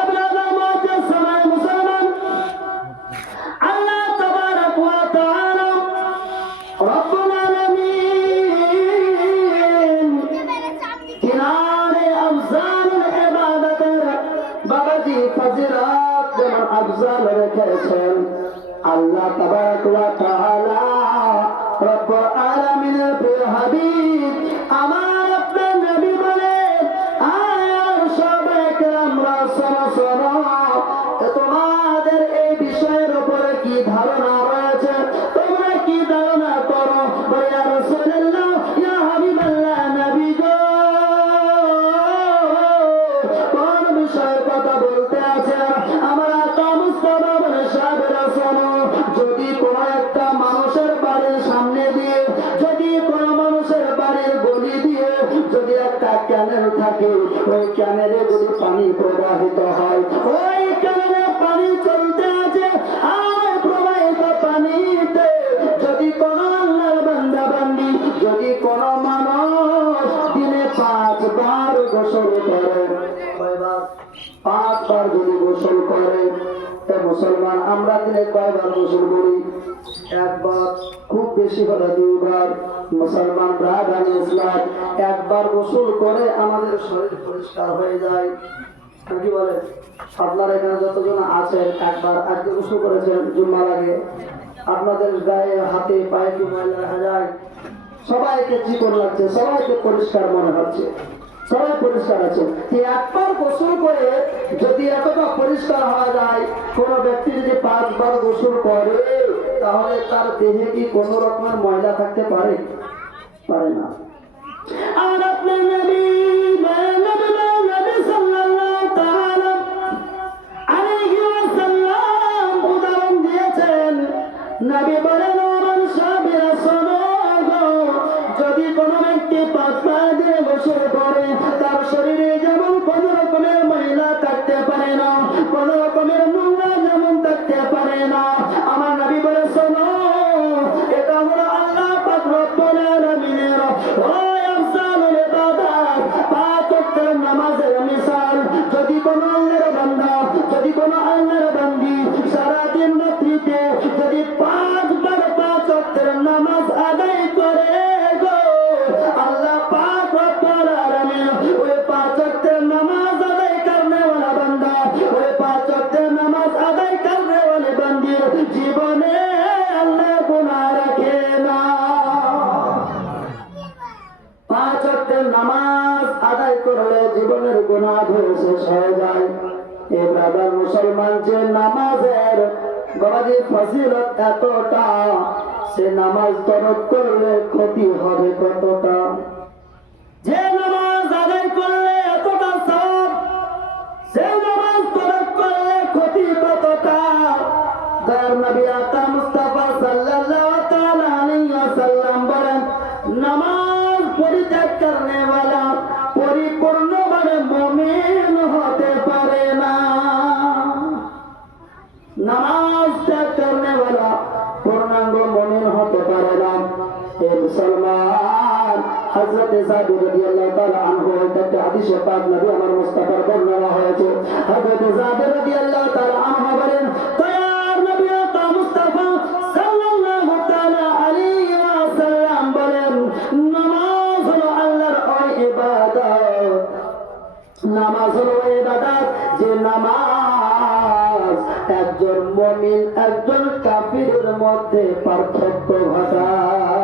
আপনারা যদি একটা ক্যানেল থাকে, ওই ক্যানেলে যদি পানি প্রবাহিত হয়, ওই ক্যানেলে পানি চলতে আছে। মুসলমান, আমরা দিনে কয়বার গোসল করি? একবার, খুব বেশি হলে দুইবার। মুসলমান ব্রাদান ইসলাম, একবার গোসল করে আমাদের শরীর পরিষ্কার হয়ে যায়। কি বলে? আপনারা এখানে যতজন আছেন, একবার আজকে গোসল করেছেন, জুম্মা লাগে। আপনাদের গায়ে, হাতে, পায়ে, কি ময়লা দেখা যায় সবাইকে চিকন লাগছে, সবাইকে পরিষ্কার মনে হচ্ছে। সবাই পরিষ্কার আছে। কি একবার গোসল করে যদি এতটা পরিষ্কার হওয়া যায়, কোন ব্যক্তি যদি পাঁচবার গোসল করে, তাহলে তার দেহে কি কোন রকমের ময়লা থাকতে পারে? পারে না। বাবাজি ফজিলত এতটা সে নামাজ তরক করলে ক্ষতি হবে কতটা? ইবাদত যে নামাজ একজন মুমিন একজন কাফিরের মধ্যে পার্থক্য ঘটায়।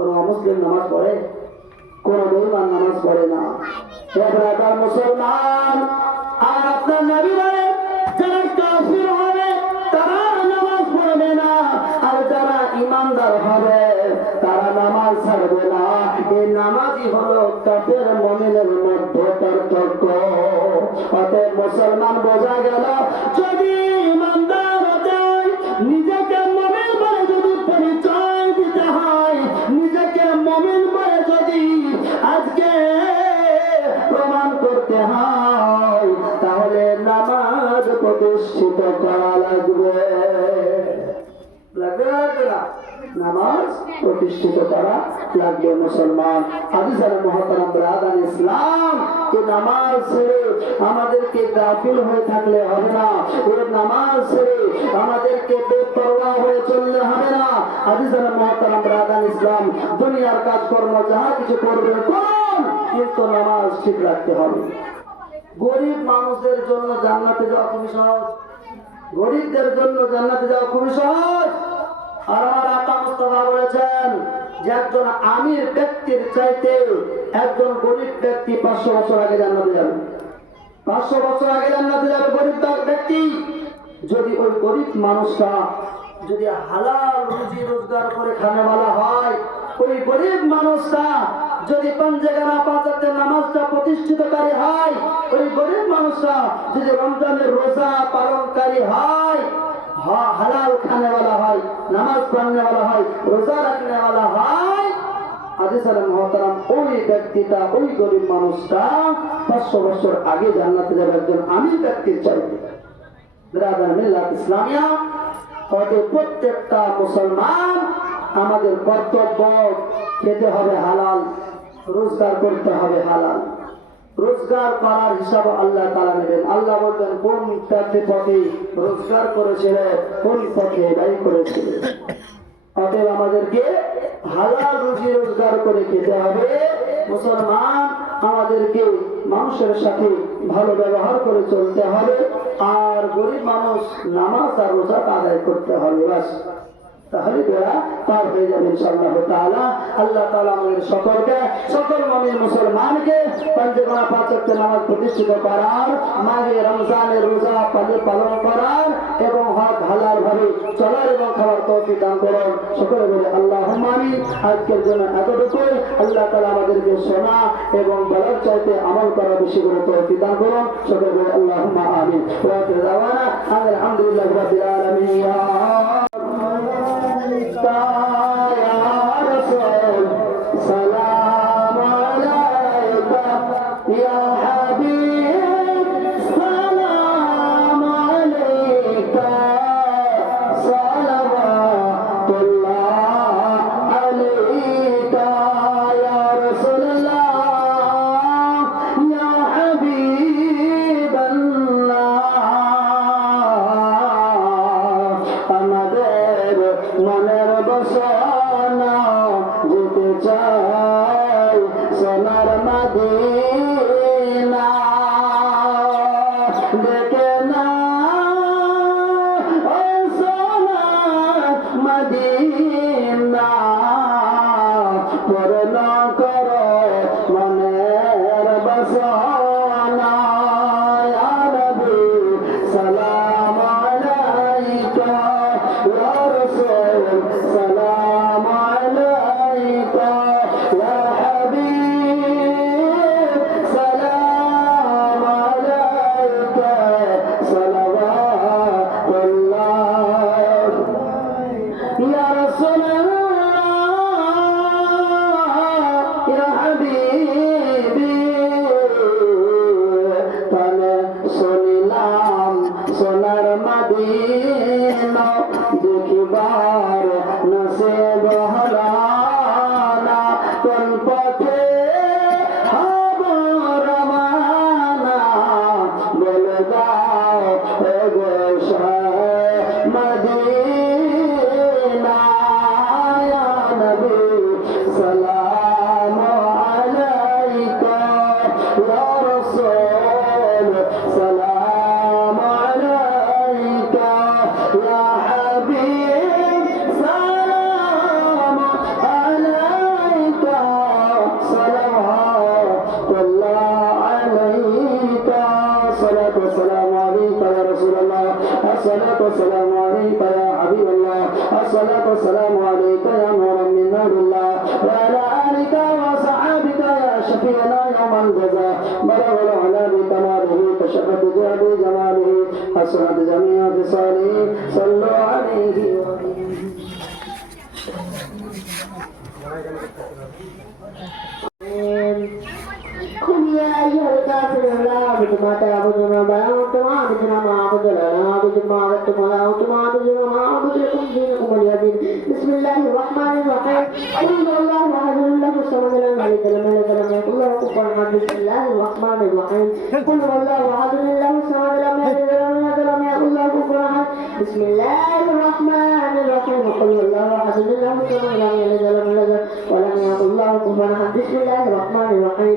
কোন নামাজ পড়ে, কোন বেঈমান নামাজ পড়ে না। মুসলমান, আর আপনার বলে, যারা কাফির হবে, তারা নামাজ পড়বে না। আর যারা ইমানদার হবে, তারা নামাজ ছাড়বে না। এই নামাজই হলো কাফের মমিনের মধ্যে পার্থক্য। অতএব মুসলমান বোঝা গেল প্রতিষ্ঠিত করা লাগবে মুসলমান। হাদিসের মহতরম ব্রাদান ইসলাম। যে নামাজ ছেড়ে আমাদেরকে গাফিল হয়ে থাকলে হবে না। এই নামাজ ছেড়ে আমাদেরকে বেপরোয়া হয়ে চললে হবে না। হাদিসের মহতরম ব্রাদান ইসলাম। দুনিয়ার কাজকর্ম যাহা কিছু করবে করুন, কিন্তু নামাজ ঠিক রাখতে হবে। গরিব মানুষদের জন্য জান্নাতে যাওয়া খুবই সহজ। গরিবদের জন্য জান্নাতে যাওয়া খুবই সহজ। আর আমার আকা মুস্তফা বলেছেন যে একজন আমির ব্যক্তির চাইতে একজন গরিব ব্যক্তি পাঁচশো বছর আগে জান্নাতে যাবে। পাঁচশো বছর আগে জান্নাতে যাবে গরিব ব্যক্তি। যদি ওই গরিব মানুষটা যদি হালাল রুজি রোজগার করে খানেওয়ালা হয়, ওই গরিব মানুষটা যদি পাঞ্জেগানা পাঁচাতে নামাজটা প্রতিষ্ঠিতকারী হয়, ওই গরিব মানুষটা যদি রমজানের রোজা পালনকারী হয় হালাল খানেওয়ালা হয়, নামাজ পড়নেওয়ালা হয়, রোজা রাখনেওয়ালা হয়। হাদিসের মহতারাম ওই ব্যক্তিটা, ওই গরিব আগে অতএব প্রত্যেকটা আমাদের কর্তব্য, খেতে হবে হালাল, রোজগার করতে হবে হালাল। রোজগার করার হিসাব আল্লাহ তারা নেবেন। আল্লাহ বলবেন কোন পথে পথে রোজগার করেছিলে, কোন পথে ব্যয় করেছিলে? অতএব আমাদেরকে হালাল রুজি রোজগার করে খেতে হবে। মুসলমান, আমাদেরকে মানুষের সাথে ভালো ব্যবহার করে চলতে হবে। আর গরিব মানুষ নামাজ আর রোজা আদায় করতে হবে, বাস। তাহলে বেড়া পার হয়ে যাবে ইনশাআল্লাহ তাআলা। আল্লাহ তাআলা আমাদের সকলকে, সকল মুমিন মুসলমানকে পঞ্চগণা পাঁচক্য নামাজ প্রতিষ্ঠিত করার মাঘে রমজানের রোজা পালে পালন করার এবং হক হালাল ভাবে চলার এবং খাবার তৌফিক দান করুন। সকলে বলে আল্লাহ আমিন। আজকের জন্য এতটুকুই। আল্লাহ তাআলা আমাদেরকে শোনা এবং বলার চাইতে আমল করা বেশি করে তৌফিক দান করুন। সকলে বলে আল্লাহ আমিন। ওয়া আলহামদুলিল্লাহ রাব্বিল আলামিন। Pakistan. والسلام عليك يا حبيب الله. الصلاة والسلام عليك يا نور من نور الله. وعلى آلك وصحابك يا شفيعنا يوم الجزاء. بلغ العلا بكماله كشفت جاء بجماله حسنت جميع خصاله صلوا عليه. قل يا أيها الكافرون لا أعبد ما تعبدون ولا أنتم عابدون ما أعبد ولا أنا عابد ما عبدتم ولا أنتم عابدون ما أعبد لكم دينكم ولي دين بسم الله الرحمن الرحيم قل هو الله أحد الله الصمد لم يلد ولم يولد ولم يكن له كفوا أحد بسم الله الرحمن الرحيم قل هو الله أحد الله الصمد لم يلد ولم يولد ولم يكن له كفوا أحد بسم الله الرحمن الرحيم قل هو الله أحد الله الصمد لم يلد ولم يولد ولم يكن له كفوا أحد بسم الله الرحمن الرحيم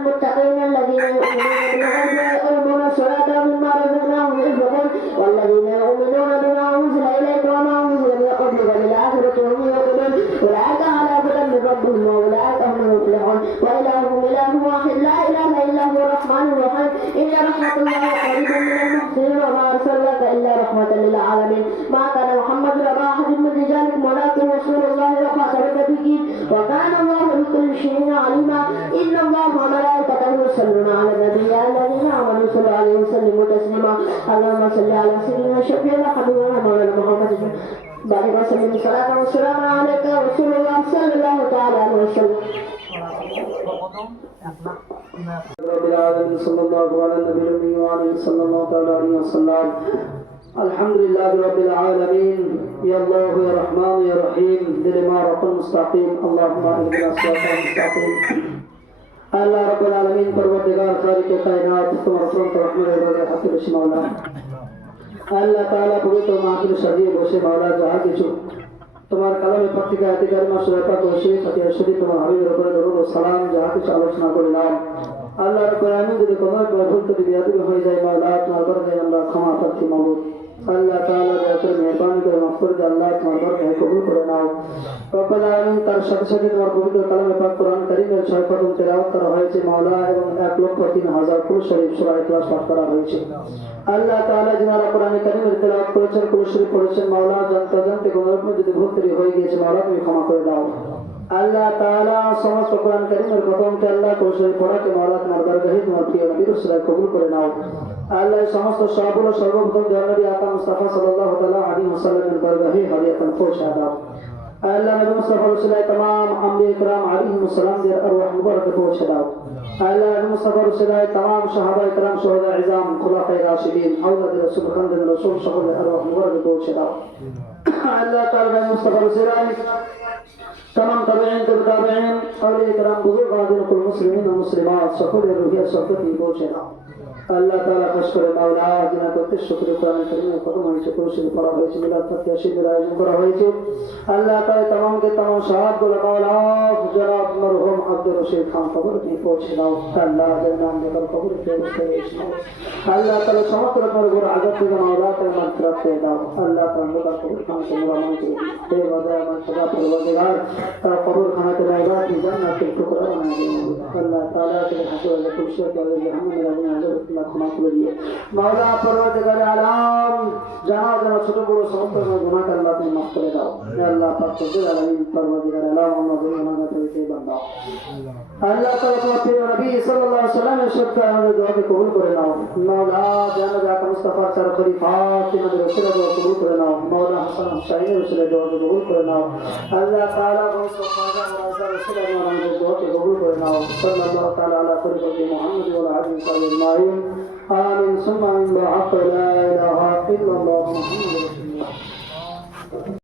للمتقين الذين يؤمنون بالغيب ويقيمون الصلاة مما رزقناهم ينفقون والذين يؤمنون بما أنزل إليك وما أنزل من قبلك بالآخرة هم يؤمنون أولئك على هدى من ربهم وأولئك هم المفلحون. وإلههم إله واحد لا إله إلا هو الرحمن الرحيم. إن رحمة الله قريب من المحسنين وما أرسلناك إلا رحمة للعالمين. ما كان صلى الله على النبي وسلم الحمد لله رب العالمين يا الله يا رحمن يا رحيم للمارق المستقيم اللهم اهدنا الصراط المستقيم اللہ رب العالمین پروردگار خالق کائنات تمہارا رحمت و رحمت ہے আল্লাহ তাআলা পবিত্র মাহফিল সাজিয়ে বসে, মাওলা, যাহা কিছু। তোমার কালামে পত্রিকা অধিকারী মাসুরাতা বসে ফাতিহা শরীফ, তোমার হাবিবের উপরে দরুদ ও সালাম, যাহা কিছু আলোচনা করলাম। আল্লাহর কোরআনে যদি কোনো ভুল ত্রুটি বিয়াদি হয়ে যায়, মাওলা তোমার বরকায় আমরা ক্ষমা প্রার্থী, মাবুদ। আল্লাহ তাআলা করে মেহরবানি করে মাফ করে আল্লাহ তোমার বরকায় কবুল করে নাও। রব্বুল আলামিন তার সাথে সাথে তোমার পবিত্র কালামে পাক কোরআন কারীমের ছয় পদম তেলাওয়াত করা হয়েছে। মাওলা এবং এক লক্ষ তিন হাজার কুল শরীফ সূরা ইখলাস পাঠ করা হয়েছে। আল্লাহ তাআলা যারা কোরআন কারীমের তেলাওয়াত করেছেন কুল শরীফ পড়েছেন, মাওলা জানতে জানতে কোনো রকম যদি ভুল হয়ে গিয়েছে, মাওলা তুমি ক্ষমা করে দাও। আল্লাহ তাআলা সমস্ত কোরআন কারীমের খতমকে আল্লাহ কুল পড়াকে মাওলা তোমার দরগাহে তোমার প্রিয় নবীর কবুল করে নাও। আল্লাহ এই সমস্ত সবগুলো সর্বপ্রথম জনবী আকা মুস্তাফা সাল্লাল্লাহু তাআলা আলাইহি ওয়াসাল্লামের দরগাহে হাদিয়াতান পৌঁছে দাও আল্লাহ নবী মুস্তাফা রসুলাই तमाम আম্বিয়া کرام আলাইহিম সালাম দের আরওয়াহ মুবারকে পৌঁছে দাও আল্লাহ নবী মুস্তাফা রসুলাই तमाम সাহাবা کرام শুহাদা ইজাম খুলাফায়ে রাশিদিন আওলাদ রাসূল খানদান রাসূল সকলের আরওয়াহ মুবারকে পৌঁছে দাও আল্লাহ তাআলা নবী মুস্তাফা রসুলাই तमाम তাবেইন तबेन তাবেইন আলে ইকরাম बुजुर्ग आदिल कुल मुस्लिमीन और मुस्लिमात सफल रूहियत सफल की पहुंचेगा আল্লাহ তাআলা খাস করে মাওলা আজিনা করতে শুকরে কোরআন করিমে কত হয়েছে কোরআন করা হয়েছে মিলাদ তাকিয়া শিবির আয়োজন করা হয়েছে আল্লাহ তাআলা तमाम কে तमाम সাহাবগুলো মাওলা জনাব মরহুম আব্দুর রশিদ খান কবর কি পৌঁছে দাও আল্লাহ এর নাম দিয়ে কবর ফেরেশতা এসে আল্লাহ তাআলা সমগ্র পরিবার আগত থেকে মাওলা তাআলা মাত্রা পেয়ে দাও আল্লাহ তাআলা কবর খান কবর আমাকে তে বাদা আমার সদা পরবদিগার قبول قناة العباد في جنة الكبرى اللہ تعالیٰ کے حضور اللہ خوشی کے عزیز ہمیں لگنے حضرت اللہ کھما کھلے دیئے مولا پروردگار عالم جہاں جہاں چھوٹے بڑو سمتر میں گناہ کر اللہ نے مغفرے داؤ اللہ پاک سجد علیہ پروردگار عالم اللہ করে দাও হে আল্লাহ পাক রব্বুল আলামিন পরবর্তীকালে আলাম আমরা গুনাহ থেকে বাঁচাও আল্লাহ তাআলা তোমার প্রিয় নবী সাল্লাল্লাহু আলাইহি ওয়াসাল্লামের সত্যি আমাদের দোয়াকে কবুল করে নাও মাওলা জানা জাকা মুস্তাফা চার খলিফা তিনাদের রসুলের দোয়া কবুল করে নাও মাওলা হাসান হুসাইনের রসুলের দোয়া কবুল করে নাও আল্লাহ তাআলা মুস্তাফা জানা রসুলের আমাদের দোয়াকে কবুল করে নাও সাল্লাল্লাহু তাআলা আলা খলিফাতি মুহাম্মদ ওয়া আলা আলিহি ওয়া সাহবিহি আজমাইন آمين ثم من بعث لا إله إلا الله محمد رسول الله